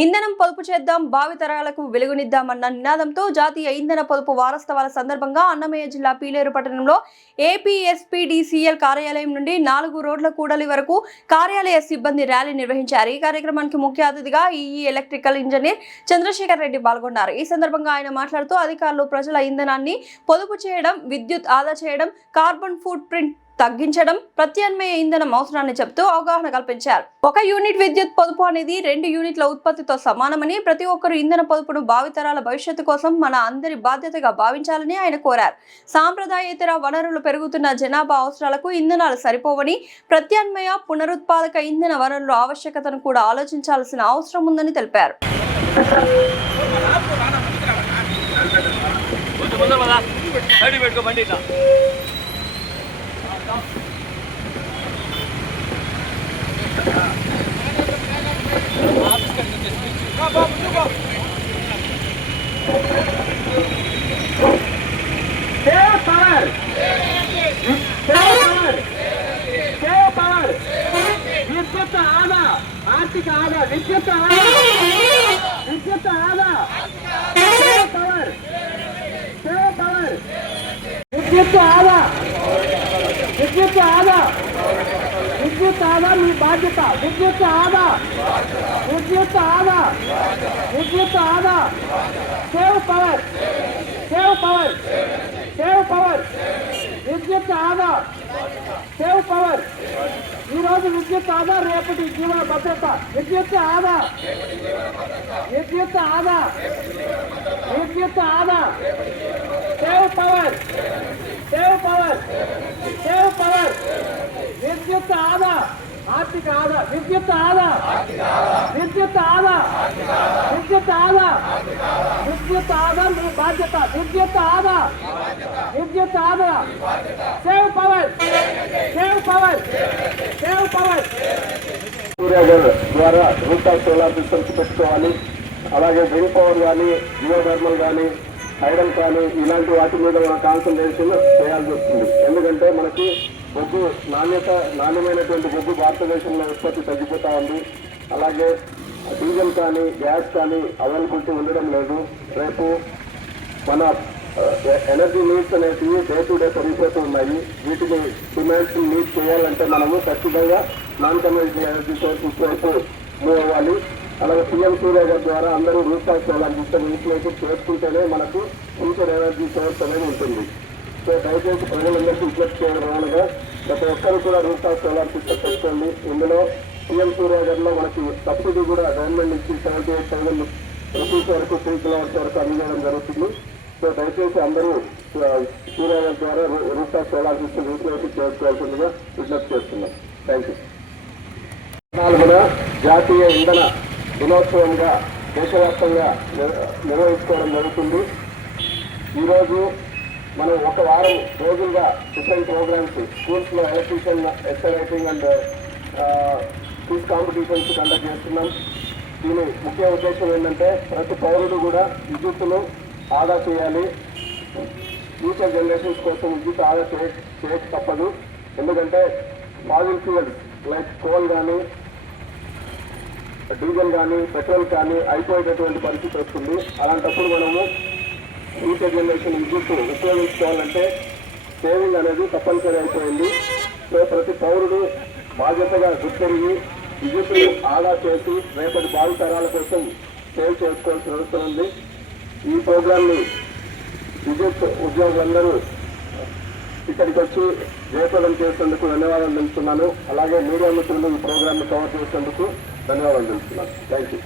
ఇంధనం పొదుపు చేద్దాం, భావితరాలకు వెలుగునిద్దామన్న నినాదంతో జాతీయ ఇంధన పొదుపు వారోత్సవాల సందర్భంగా అన్నమయ్య జిల్లా పీలేరు పట్టణంలో ఏపీఎస్పీడీసీఎల్ కార్యాలయం నుండి 4 రోడ్ల కూడలి వరకు కార్యాలయ సిబ్బంది ర్యాలీ నిర్వహించారు. ఈ కార్యక్రమానికి ముఖ్య అతిథిగా EE electrical engineer Chandrasekhar Reddy పాల్గొన్నారు. ఈ సందర్భంగా ఆయన మాట్లాడుతూ అధికారులు ప్రజల ఇంధనాన్ని పొదుపు చేయడం, విద్యుత్ ఆదా చేయడం, కార్బన్ ఫుట్ ప్రింట్ తగ్గించడం, ప్రత్యామ్నాయ ఇంధనం అవసరాన్ని చెబుతూ అవగాహన కల్పించారు. 1 యూనిట్ విద్యుత్ పొదుపు అనేది 2 యూనిట్ల ఉత్పత్తితో సమానమని, ప్రతి ఒక్కరూ ఇంధన పొదుపును భావితరాల భవిష్యత్తు కోసం మన అందరి బాధ్యతగా భావించాలని ఆయన కోరారు. సాంప్రదాయేతర వనరులు పెరుగుతున్న జనాభా అవసరాలకు ఇంధనాలు సరిపోవని, ప్రత్యామ్నాయ పునరుత్పాదక ఇంధన వనరుల ఆవశ్యకతను కూడా ఆలోచించాల్సిన అవసరం ఉందని తెలిపారు. ఆర్థిక ఆదా, విద్యుత్ ఆదా, విద్యుత్ ఆదా, పవర్, పవర్, విద్యుత్ ఆదా, విద్యుత్ ఆదా, విద్యుత్ ఆదా మీ బాధ్యత. విద్యుత్ ఆదా, విద్యుత్ ఆదా, విద్యుత్ ఆదా, save power, save power, save power, విద్యుత్ ఆదా, సేవ్ పవర్. ఈరోజు విద్యుత్ ఆదా, రేపటి జీవన భద్రత. విద్యుత్ ఆదా, విద్యుత్ ఆదా, విద్యుత్ ఆదా, save power, save power, save power, విద్యుత్ ఆదా, ఆర్థిక ఆదా, విద్యుత్ ఆదా, విద్యుత్ ఆదా, విద్యుత్ ఆదా, విద్యుత్ ఆదా మీ బాధ్యత. విద్యుత్ ఆదా, విద్యుత్ ఆదా, save power, save power, save power. Surya Ghar ద్వారా రూఫ్టాప్ సోలార్ సిస్టమ్స్ పెట్టుకోవాలి. అలాగే విండ్ పవర్ కానీ, జియోథర్మల్ కానీ, హైడల్ కానీ ఇలాంటి వాటి మీద మన కాన్సన్ట్రేషన్ చేయాల్సి వస్తుంది. ఎందుకంటే మనకి బొగ్గు నాణ్యమైనటువంటి బొగ్గు భారతదేశంలో ఉత్పత్తి తగ్గిపోతా ఉంది. అలాగే డీజిల్ కానీ, గ్యాస్ కానీ అవైలబిలిటీ ఉండడం లేదు. రేపు మన ఎనర్జీ నీడ్స్ అనేవి డే టు డే పెరిగిపోతూ ఉన్నాయి. వీటిని డిమాండ్స్ మీట్ చేయాలంటే మనము ఖచ్చితంగా నాన్ కన్వెన్షనల్ ఎనర్జీ సోర్సెస్ వైపు మూవ్ అవ్వాలి. అలాగే పీఎం సూర్యాగర్ ద్వారా అందరూ రూఫ్టాప్ సోలార్ సిస్టమ్ ఇన్స్టలేషన్ చేసుకుంటేనే మనకు ఫ్యూచర్ ఎనర్జీ సోర్స్ అనేది ఉంటుంది. సో దయచేసి ప్రజలందరికీ విజ్ఞప్తి చేయడంగా ప్రతి ఒక్కరు కూడా రూఫ్టాప్ సోలార్ సిస్టమ్ పెట్టుకోండి. ఇందులో పీఎం సూర్యాగర్లో మనకి సబ్సిడీ కూడా గవర్నమెంట్ నుంచి 78,000 రూపీస్ వరకు 3 కిలోవాట్స్ వరకు అందజేయడం జరుగుతుంది. సో దయచేసి అందరూ సూర్యాగర్ ద్వారా రూఫ్టాప్ సోలార్ సిస్టమ్ ఇన్స్టలేషన్ చేసుకోవాల్సిందిగా విజ్ఞప్తి చేస్తున్నాం. Thank you. 4వ జాతీయ ఇంధన దినోత్సవంగా దేశవ్యాప్తంగా నిర్వహించుకోవడం జరుగుతుంది. ఈరోజు మనం 1 వారం రోజులుగా డిఫరెంట్ ప్రోగ్రామ్స్ స్కూల్స్లో ఎలక్ట్రీషియన్ ఎక్సలైటింగ్ అండ్ క్విజ్ కాంపిటీషన్స్ కండక్ట్ చేస్తున్నాం. దీని ముఖ్య ఉద్దేశం ఏంటంటే ప్రతి పౌరుడు కూడా విద్యుత్తును ఆదా చేయాలి. ఫ్యూచర్ జనరేషన్స్ కోసం విద్యుత్ ఆదా చేయక తప్పదు. ఎందుకంటే ఫాసిల్ ఫ్యూయల్స్ లైక్ కోల్ కానీ, డీజిల్ కానీ, పెట్రోల్ కానీ అయిపోయేటటువంటి పరిస్థితి వస్తుంది. అలాంటప్పుడు మనము ఫ్యూచర్ జనరేషన్ విద్యుత్ ఉపయోగించుకోవాలంటే సేవింగ్ అనేది తప్పనిసరి అయిపోయింది. సో ప్రతి పౌరుడు బాధ్యతగా గుర్తెరిగి విద్యుత్తును ఆదా చేసి రేపటి భావితరాల కోసం సేవ్ చేసుకోవాల్సిన అవసరం ఉంది. ఈ ప్రోగ్రాంని విద్యుత్ ఉద్యోగులందరూ ఇక్కడికి వచ్చి జయప్రదం చేసేందుకు ధన్యవాదాలు తెలుపుతున్నాను. అలాగే మీడియా మిత్రులు ఈ ప్రోగ్రాంని కవర్ చేసేందుకు ధన్యవాదాలు తెలుపుతున్నాను. Thank you.